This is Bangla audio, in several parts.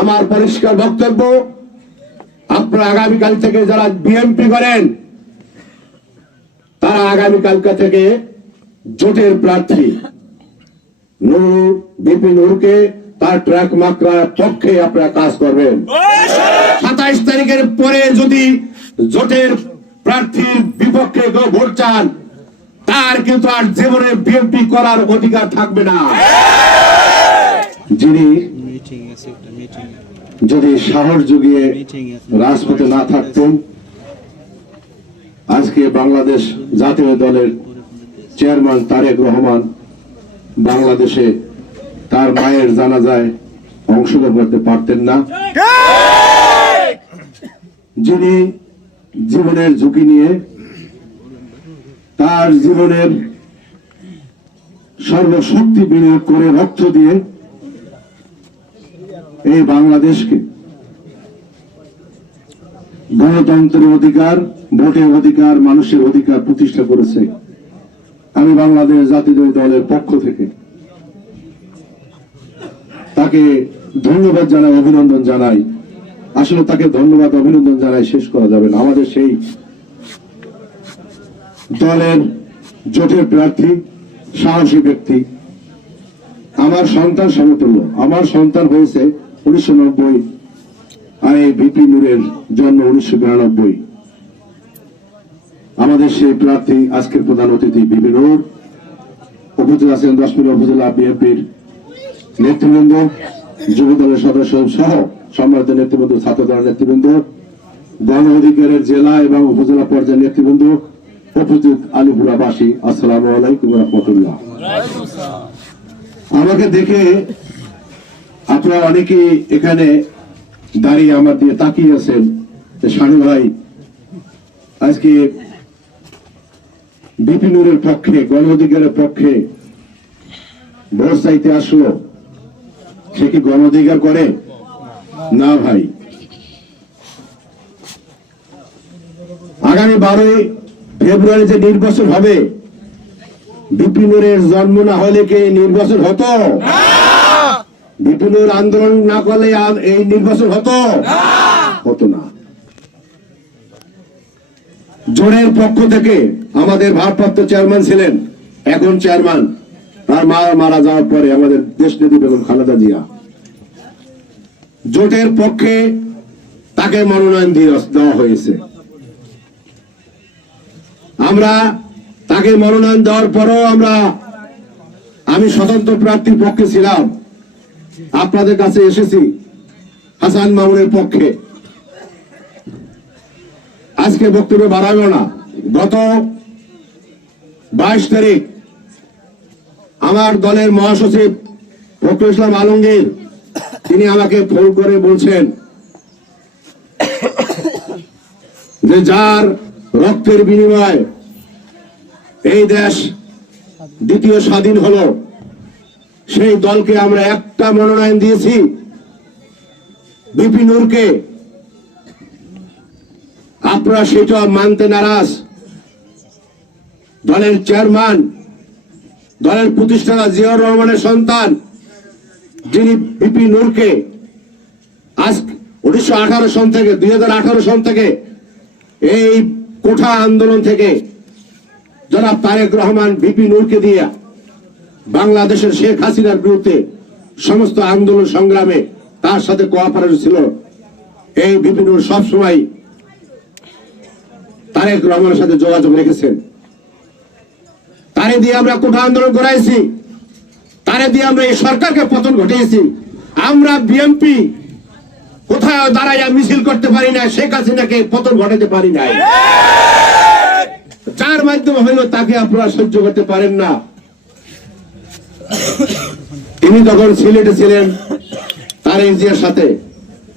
আমার পরিষ্কার বক্তব্য, আপনারা আগামীকাল থেকে যারা বিএনপি করেন তারা আগামীকাল থেকে জোটের প্রার্থী নূর বিপি নূরকে তার ট্র্যাক মাকড়ার পক্ষে আপনারা কাজ করবেন। 27 তারিখের পরে যদি জোটের প্রার্থীর বিপক্ষে কেউ ভোট চান তার কিন্তু আর জীবনে বিএনপি করার অধিকার থাকবে না। যিনি যদি সাহস জুগিয়ে রাজপথে না থাকতেন আজকে বাংলাদেশ জাতীয় দলের চেয়ারম্যান তারেক রহমান বাংলাদেশে তার মায়ের জানাজায় অংশগ্রহণ করতে পারতেন না। যিনি জীবনের ঝুঁকি নিয়ে তার জীবনের সর্বশক্তি বিনিয়োগ করে রক্ত দিয়ে এই বাংলাদেশকে গণতন্ত্রের অধিকার, ভোটের অধিকার, মানুষের অধিকার প্রতিষ্ঠা করেছে। আমি বাংলাদেশ জাতীয় দলের পক্ষ থেকে তাকে ধন্যবাদ জানাই, অভিনন্দন জানাই। আসলে তাকে ধন্যবাদ অভিনন্দন জানাই শেষ করা যাবে না। আমাদের সেই দলের জোটের প্রার্থী সাহসী ব্যক্তি, আমার সন্তান সমতুল্য। আমার সন্তান হয়েছে 1990 আর এই বিপি নূরের জন্ম 1992। আমাদের সেই প্রার্থী আজকের প্রধান অতিথি বিপি নূর, উপস্থিত আছেন 10 মিনিট উপজেলা বিএনপির নেতৃবৃন্দ, যুব দলের সদস্য সহ সম্মানিত নেতৃবৃন্দ, ছাত্র দলের নেতৃবৃন্দ, গণ অধিকারের জেলা এবং উপজেলা পর্যায়ের নেতৃবৃন্দ, উপস্থিত আলিপুরাবাসী, আসসালামু আলাইকুম ওয়া রাহমাতুল্লাহ। আমাকে দেখে আপনারা অনেকে এখানে দাঁড়িয়ে আমার দিয়ে তাকিয়ে আছেন যে শানু ভাই আজকে বিপি নূরের পক্ষে, গণ অধিকারের পক্ষে ভোট চাইতে আসলো, সে কি গণ অধিকার করে? না ভাই। আগামী 12 ফেব্রুয়ারি যে নির্বাচন হবে, বিপি নূরের জন্ম না হলে কি নির্বাচন হতো? বিপি নূর আন্দোলন না করলে এই নির্বাচন হতো? হতো না। জোটের পক্ষ থেকে আমাদের ভারপ্রাপ্ত চেয়ারম্যান ছিলেন, এখন চেয়ারম্যান, তার মা মারা যাওয়ার পরে আমাদের দেশনেত্রী বেগম খালেদা জিয়া, জোটের পক্ষে তাকে মনোনয়ন দেওয়া হয়েছে। আমরা তাকে মনোনয়ন দেওয়ার পরও আমি স্বতন্ত্র প্রার্থীর পক্ষে ছিলাম, আপনাদের কাছে এসেছি হাসান মামুনের পক্ষে। আজকে বক্তব্য বাড়াবো না। গত 22 তারিখ আমার দলের মহাসচিব ফখরুল ইসলাম আলমগীর তিনি আমাকে ফোন করে বলছেন যে যার রক্তের বিনিময়ে এই দেশ দ্বিতীয় স্বাধীন হলো, সেই দলকে আমরা একটা মনোনয়ন দিয়েছি, বিপি নূরকে। আপনারা সেটা মানতে নারাজ। দলের চেয়ারম্যান, দলের প্রতিষ্ঠাতা জিয়াউর রহমানের সন্তান যিনি বিপি নূরকে আজ 1918 সন থেকে 2018 সন থেকে এই কোঠা আন্দোলন থেকে জনাব তারেক রহমান বিপি নূরকে দিয়ে বাংলাদেশের শেখ হাসিনার বিরুদ্ধে সমস্ত আন্দোলন সংগ্রামে তার সাথে কোঅপারেশন ছিল। এই বিপি নূর সবসময় তারেক রহমানের সাথে যোগাযোগ রেখেছেন। তারে দিয়ে আমরা কোঠা আন্দোলন করাইছি, তারে দিয়ে আমরা এই সরকারকে পতন ঘটিয়েছি। আমরা বিএনপি কোথায় দাঁড়াইয়া মিছিল করতে পারি না, শেখ হাসিনাকে পতন ঘটাতে পারি নাই। যার মাধ্যমে হইল তাকে আপনারা সহ্য করতে পারেন না। তিনি তখন সিলেটে ছিলেন তারেক জিয়ার সাথে।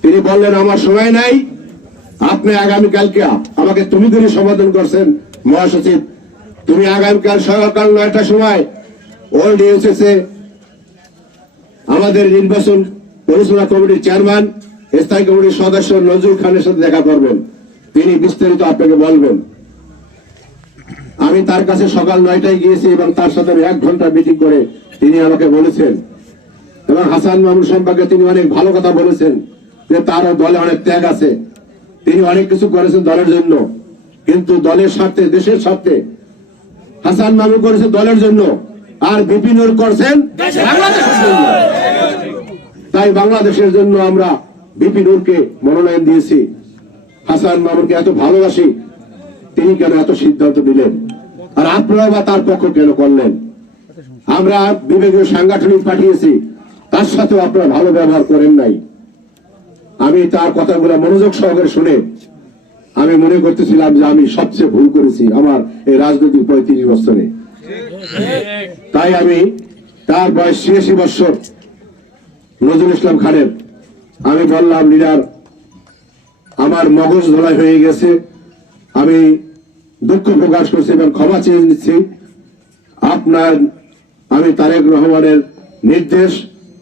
তিনি বললেন আমার সময় নাই, আপনি আগামীকালকে আমাকে তুমি করে সম্বোধন করছেন মহাসচিব, তুমি আগামীকাল সকাল 9টার সময় ওল্ড ইউএসএ আমাদের নির্বাচন পরিচালনা কমিটির চেয়ারম্যান, স্থায়ী কমিটির সদস্য নজরুল খানের সাথে দেখা করবেন, তিনি বিস্তারিত আপনাকে বলবেন। আমি তার কাছে সকাল 9টায় গিয়েছি এবং তার সাথে 1 ঘন্টা মিটিং করে তিনি আমাকে বলেছেন এবং হাসান মাহমুদ সম্পর্কে তিনি অনেক ভালো কথা বলেছেন যে তারও দলে অনেক ত্যাগ আছে, তিনি অনেক কিছু করেছেন দলের জন্য, কিন্তু দলের স্বার্থে, দেশের স্বার্থে হাসান মাহমুদ করেছে দলের জন্য, আর ভিপি নূর করছেন বাংলাদেশের জন্য। তাই বাংলাদেশের জন্য আমরা ভিপি নূরকে মনোনয়ন দিয়েছি। হাসান মাহমুদকে এত ভালোবাসি, তিনি কেন এত সিদ্ধান্ত নিলেন, আর আপনারা বা তার পক্ষ কেন করলেন? আমরা বিবেকীয় সাংগঠনিক পাঠিয়েছি, তার সাথেও আপনারা ভালো ব্যবহার করেন নাই। আমি তার কথাগুলো মনোযোগ সহকারে শুনে আমি মনে করতেছিলাম যে আমি সবচেয়ে ভুল করেছি আমার এই রাজনৈতিক 35 বছরে। তাই আমি, তার বয়স 86 বছর, নজরুল ইসলাম খানের, আমি বললাম লিডার, আমার মগজ ধোলাই হয়ে গেছে, আমি দুঃখ প্রকাশ করছি এবং ক্ষমা চেয়ে নিচ্ছি। আপনার, আমি তারেক রহমানের নির্দেশ,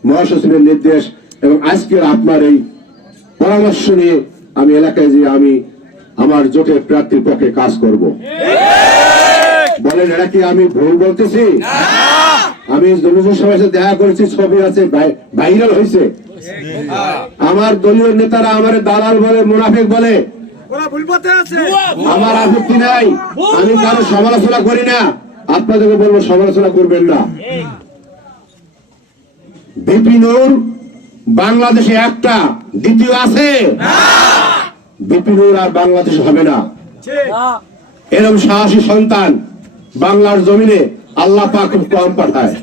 মহাসচিবের নির্দেশ এবং আজকের আপনার এই পরামর্শ নিয়ে আমি এলাকায় যে আমি আমার জোটের প্রার্থীর পক্ষে কাজ করব। বলেন এটা কি আমি ভুল বলতেছি? আমি জনসভার সাথে দেখা করেছি, ছবি আছে, ভাইরাল হয়েছে। আমার দলীয় নেতারা আমার দালাল বলে, মুনাফিক বলে, আমার আপত্তি নাই, আমি কারো সমালোচনা করি না, আপনাদেরকে বলবো সমালোচনা করবেন না। ভিপি নূর বাংলাদেশে একটা, দ্বিতীয় আছে, ভিপি নূর আর বাংলাদেশ হবে না। এরকম সাহসী সন্তান বাংলার জমিনে আল্লাহ পাক খুব কম পাঠায়।